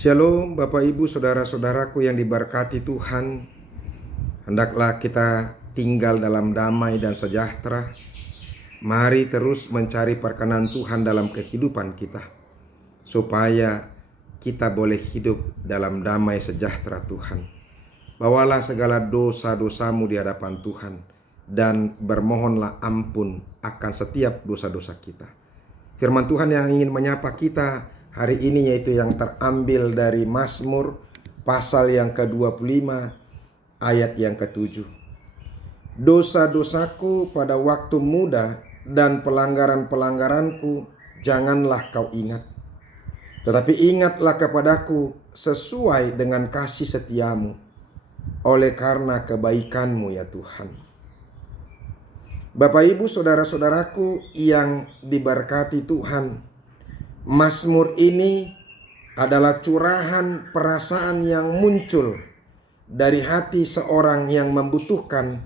Shalom Bapak Ibu Saudara-saudaraku yang diberkati Tuhan. Hendaklah kita tinggal dalam damai dan sejahtera. Mari terus mencari perkenan Tuhan dalam kehidupan kita, supaya kita boleh hidup dalam damai sejahtera Tuhan. Bawalah segala dosa-dosamu di hadapan Tuhan, dan bermohonlah ampun akan setiap dosa-dosa kita. Firman Tuhan yang ingin menyapa kita hari ini yaitu yang terambil dari Mazmur pasal yang ke-25 ayat yang ke-7. Dosa-dosaku pada waktu muda dan pelanggaran-pelanggaranku janganlah kau ingat. Tetapi ingatlah kepadaku sesuai dengan kasih setiamu, oleh karena kebaikanmu ya Tuhan. Bapak Ibu Saudara-saudaraku yang diberkati Tuhan, Mazmur ini adalah curahan perasaan yang muncul dari hati seorang yang membutuhkan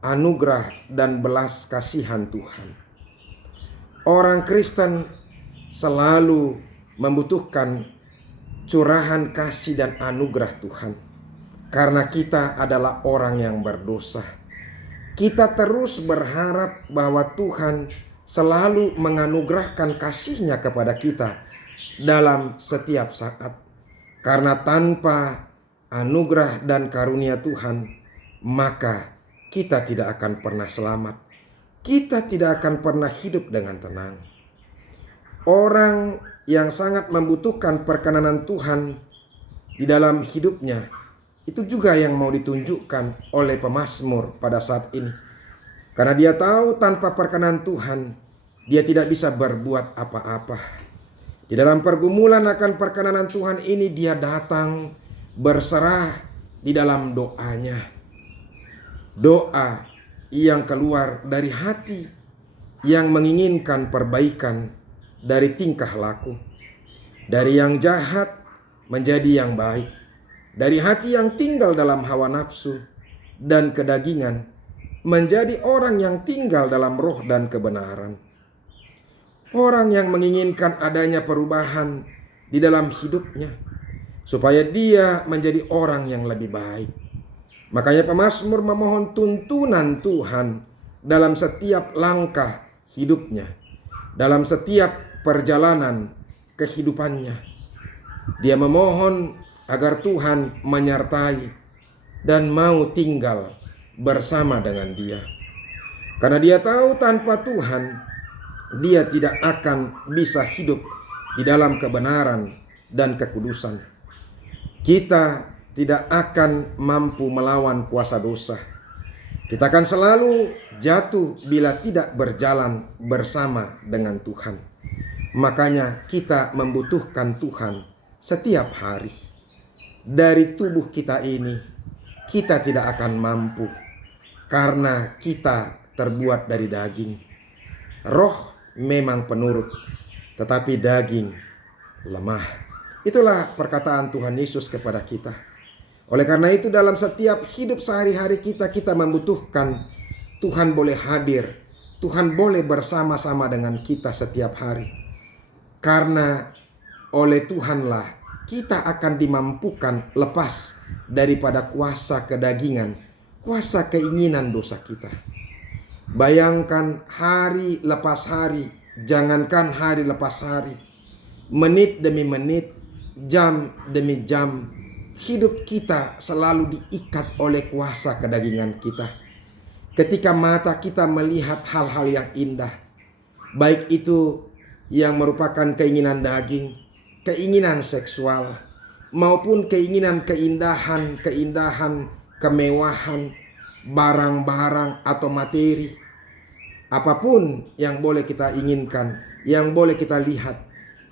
anugerah dan belas kasihan Tuhan. Orang Kristen selalu membutuhkan curahan kasih dan anugerah Tuhan, karena kita adalah orang yang berdosa. Kita terus berharap bahwa Tuhan selalu menganugerahkan kasih-Nya kepada kita dalam setiap saat. Karena tanpa anugerah dan karunia Tuhan, maka kita tidak akan pernah selamat. Kita tidak akan pernah hidup dengan tenang. Orang yang sangat membutuhkan perkenanan Tuhan di dalam hidupnya, itu juga yang mau ditunjukkan oleh pemazmur pada saat ini. Karena dia tahu tanpa perkenan Tuhan, dia tidak bisa berbuat apa-apa. Di dalam pergumulan akan perkenanan Tuhan ini, dia datang berserah di dalam doanya. Doa yang keluar dari hati yang menginginkan perbaikan dari tingkah laku. Dari yang jahat menjadi yang baik. Dari hati yang tinggal dalam hawa nafsu dan kedagingan menjadi orang yang tinggal dalam roh dan kebenaran. Orang yang menginginkan adanya perubahan di dalam hidupnya, supaya dia menjadi orang yang lebih baik. Makanya pemazmur memohon tuntunan Tuhan dalam setiap langkah hidupnya, dalam setiap perjalanan kehidupannya. Dia memohon agar Tuhan menyertai dan mau tinggal bersama dengan dia. Karena dia tahu tanpa Tuhan, dia tidak akan bisa hidup di dalam kebenaran dan kekudusan. Kita tidak akan mampu melawan kuasa dosa. Kita akan selalu jatuh bila tidak berjalan bersama dengan Tuhan. Makanya kita membutuhkan Tuhan setiap hari. Dari tubuh kita ini, kita tidak akan mampu, karena kita terbuat dari daging. Roh memang penurut, tetapi daging lemah. Itulah perkataan Tuhan Yesus kepada kita. Oleh karena itu dalam setiap hidup sehari-hari kita membutuhkan Tuhan boleh hadir. Tuhan boleh bersama-sama dengan kita setiap hari. Karena oleh Tuhanlah kita akan dimampukan lepas daripada kuasa kedagingan, kuasa keinginan dosa kita. Bayangkan hari lepas hari, jangankan hari lepas hari, menit demi menit, jam demi jam, hidup kita selalu diikat oleh kuasa kedagingan kita. Ketika mata kita melihat hal-hal yang indah, baik itu yang merupakan keinginan daging, keinginan seksual, maupun keinginan keindahan, kemewahan, barang-barang atau materi. Apapun yang boleh kita inginkan, yang boleh kita lihat,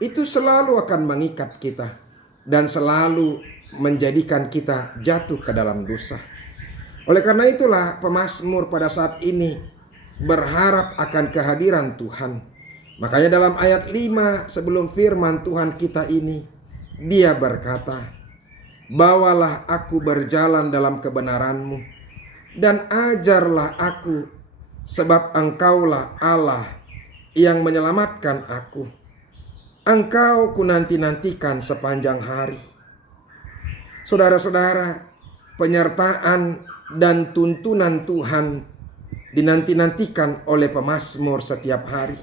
itu selalu akan mengikat kita dan selalu menjadikan kita jatuh ke dalam dosa. Oleh karena itulah pemazmur pada saat ini berharap akan kehadiran Tuhan. Makanya dalam ayat 5 sebelum firman Tuhan kita ini, dia berkata, "Bawalah aku berjalan dalam kebenaran-Mu, dan ajarlah aku, sebab Engkaulah Allah yang menyelamatkan aku. Engkau ku nanti-nantikan sepanjang hari. Saudara-saudara, penyertaan dan tuntunan Tuhan dinanti-nantikan oleh pemazmur setiap hari,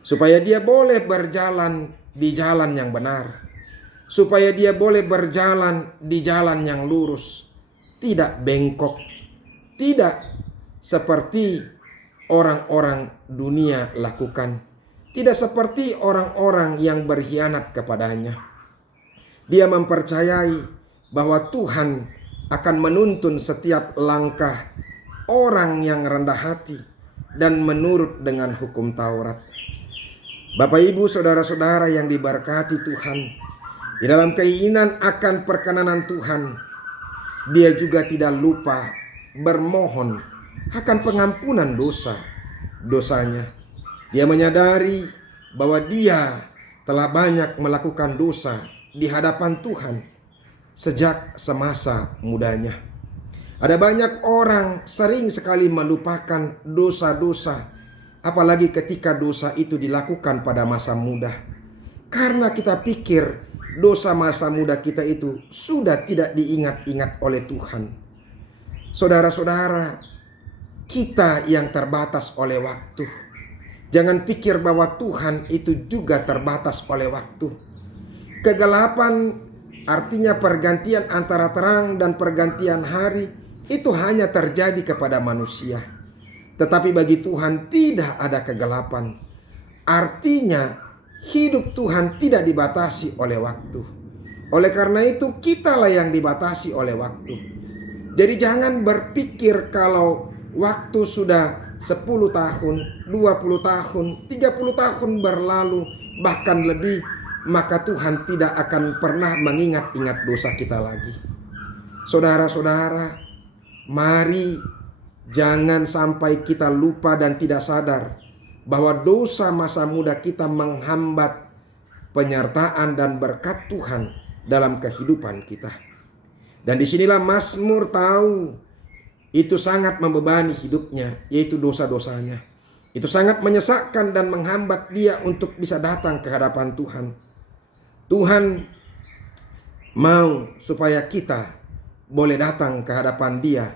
supaya dia boleh berjalan di jalan yang benar, supaya dia boleh berjalan di jalan yang lurus, tidak bengkok, tidak seperti orang-orang dunia lakukan, tidak seperti orang-orang yang berkhianat kepadanya. Dia mempercayai bahwa Tuhan akan menuntun setiap langkah orang yang rendah hati dan menurut dengan hukum Taurat. Bapak, Ibu, saudara-saudara yang diberkati Tuhan, di dalam keinginan akan perkenanan Tuhan, dia juga tidak lupa bermohon akan pengampunan dosanya. Dia menyadari bahwa dia telah banyak melakukan dosa di hadapan Tuhan sejak semasa mudanya. Ada banyak orang sering sekali melupakan dosa-dosa, apalagi ketika dosa itu dilakukan pada masa muda. Karena kita pikir dosa masa muda kita itu sudah tidak diingat-ingat oleh Tuhan. Saudara-saudara, kita yang terbatas oleh waktu. Jangan pikir bahwa Tuhan itu juga terbatas oleh waktu. Kegelapan, artinya pergantian antara terang dan pergantian hari, itu hanya terjadi kepada manusia. Tetapi bagi Tuhan tidak ada kegelapan. Artinya hidup Tuhan tidak dibatasi oleh waktu. Oleh karena itu kitalah yang dibatasi oleh waktu. Jadi jangan berpikir kalau waktu sudah 10 tahun, 20 tahun, 30 tahun berlalu, bahkan lebih, maka Tuhan tidak akan pernah mengingat-ingat dosa kita lagi. Saudara-saudara, mari jangan sampai kita lupa dan tidak sadar bahwa dosa masa muda kita menghambat penyertaan dan berkat Tuhan dalam kehidupan kita. Dan disinilah Mazmur tahu itu sangat membebani hidupnya, yaitu dosa-dosanya. Itu sangat menyesakkan dan menghambat dia untuk bisa datang ke hadapan Tuhan. Tuhan mau supaya kita boleh datang ke hadapan Dia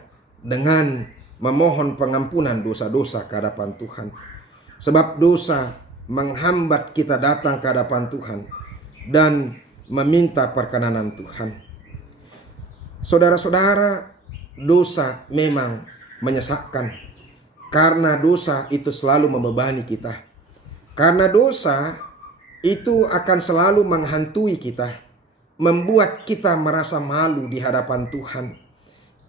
dengan memohon pengampunan dosa-dosa ke hadapan Tuhan. Sebab dosa menghambat kita datang ke hadapan Tuhan dan meminta perkenanan Tuhan. Saudara-saudara, dosa memang menyesakkan karena dosa itu selalu membebani kita. Karena dosa itu akan selalu menghantui kita, membuat kita merasa malu di hadapan Tuhan.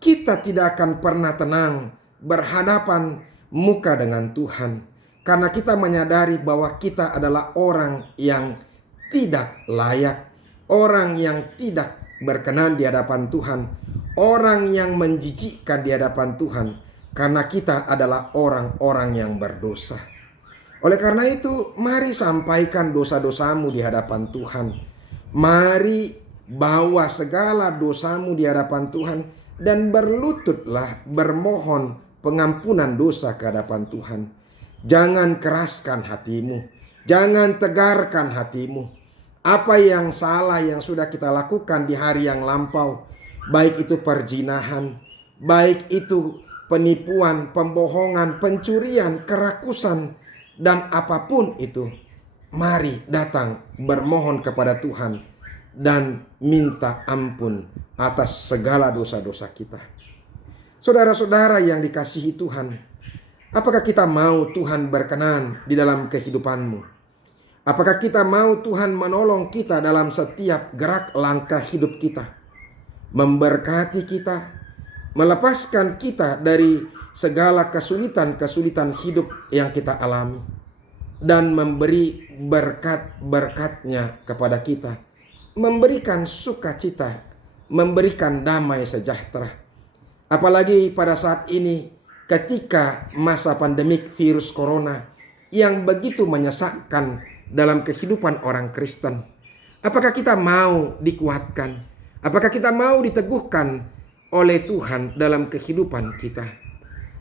Kita tidak akan pernah tenang berhadapan muka dengan Tuhan, karena kita menyadari bahwa kita adalah orang yang tidak layak, orang yang tidak berkenan di hadapan Tuhan, orang yang menjijikkan di hadapan Tuhan, karena kita adalah orang-orang yang berdosa. Oleh karena itu, mari sampaikan dosa-dosamu di hadapan Tuhan. Mari bawa segala dosamu di hadapan Tuhan dan berlututlah bermohon pengampunan dosa ke hadapan Tuhan. Jangan keraskan hatimu, jangan tegarkan hatimu. Apa yang salah yang sudah kita lakukan di hari yang lampau, baik itu perzinahan, baik itu penipuan, pembohongan, pencurian, kerakusan, dan apapun itu, mari datang bermohon kepada Tuhan dan minta ampun atas segala dosa-dosa kita. Saudara-saudara yang dikasihi Tuhan, apakah kita mau Tuhan berkenan di dalam kehidupanmu? Apakah kita mau Tuhan menolong kita dalam setiap gerak langkah hidup kita, memberkati kita, melepaskan kita dari segala kesulitan-kesulitan hidup yang kita alami, dan memberi berkat-berkat-Nya kepada kita, memberikan sukacita, memberikan damai sejahtera. Apalagi pada saat ini ketika masa pandemik virus corona yang begitu menyesakkan dalam kehidupan orang Kristen. Apakah kita mau dikuatkan? Apakah kita mau diteguhkan oleh Tuhan dalam kehidupan kita?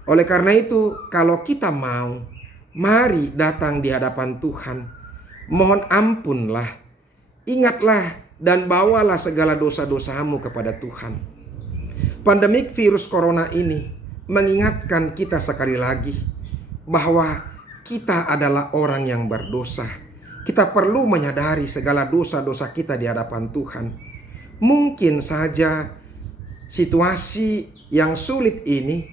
Oleh karena itu, kalau kita mau, mari datang di hadapan Tuhan. Mohon ampunlah. Ingatlah dan bawalah segala dosa-dosamu kepada Tuhan. Pandemik virus corona ini mengingatkan kita sekali lagi bahwa kita adalah orang yang berdosa. Kita perlu menyadari segala dosa-dosa kita di hadapan Tuhan. Mungkin saja situasi yang sulit ini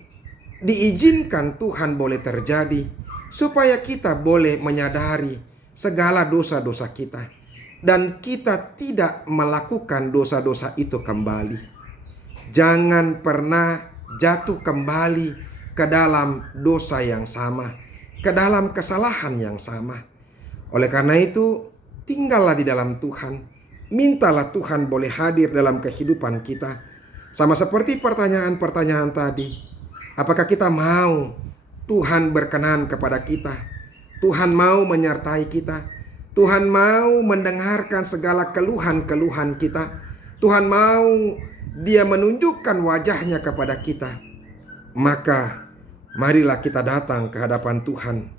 diizinkan Tuhan boleh terjadi supaya kita boleh menyadari segala dosa-dosa kita dan kita tidak melakukan dosa-dosa itu kembali. Jangan pernah jatuh kembali ke dalam dosa yang sama, ke dalam kesalahan yang sama. Oleh karena itu, tinggallah di dalam Tuhan. Mintalah Tuhan boleh hadir dalam kehidupan kita. Sama seperti pertanyaan-pertanyaan tadi. Apakah kita mau Tuhan berkenan kepada kita? Tuhan mau menyertai kita. Tuhan mau mendengarkan segala keluhan-keluhan kita. Tuhan mau Dia menunjukkan wajahnya kepada kita. Maka marilah kita datang ke hadapan Tuhan.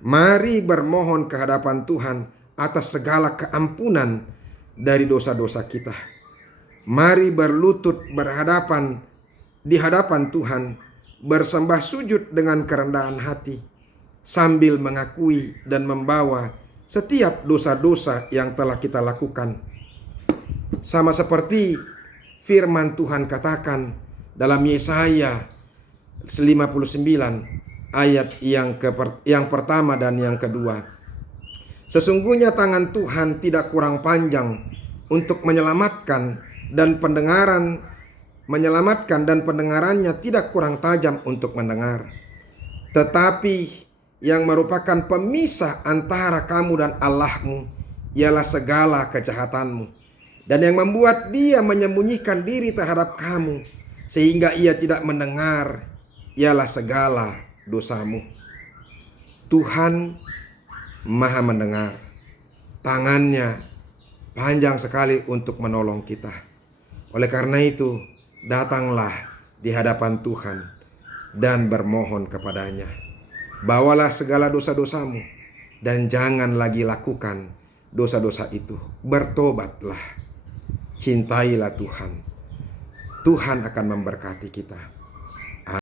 Mari bermohon ke hadapan Tuhan atas segala keampunan dari dosa-dosa kita. Mari berlutut di hadapan Tuhan, bersembah sujud dengan kerendahan hati, sambil mengakui dan membawa setiap dosa-dosa yang telah kita lakukan. Sama seperti firman Tuhan katakan dalam Yesaya 59 ayat yang pertama dan yang kedua. Sesungguhnya tangan Tuhan tidak kurang panjang untuk menyelamatkan dan pendengarannya tidak kurang tajam untuk mendengar. Tetapi yang merupakan pemisah antara kamu dan Allahmu ialah segala kejahatanmu, dan yang membuat Dia menyembunyikan diri terhadap kamu sehingga Ia tidak mendengar ialah segala dosamu. Tuhan Maha mendengar. Tangannya panjang sekali untuk menolong kita. Oleh karena itu, datanglah di hadapan Tuhan dan bermohon kepadanya. Bawalah segala dosa-dosamu dan jangan lagi lakukan dosa-dosa itu. Bertobatlah. Cintailah Tuhan. Tuhan akan memberkati kita.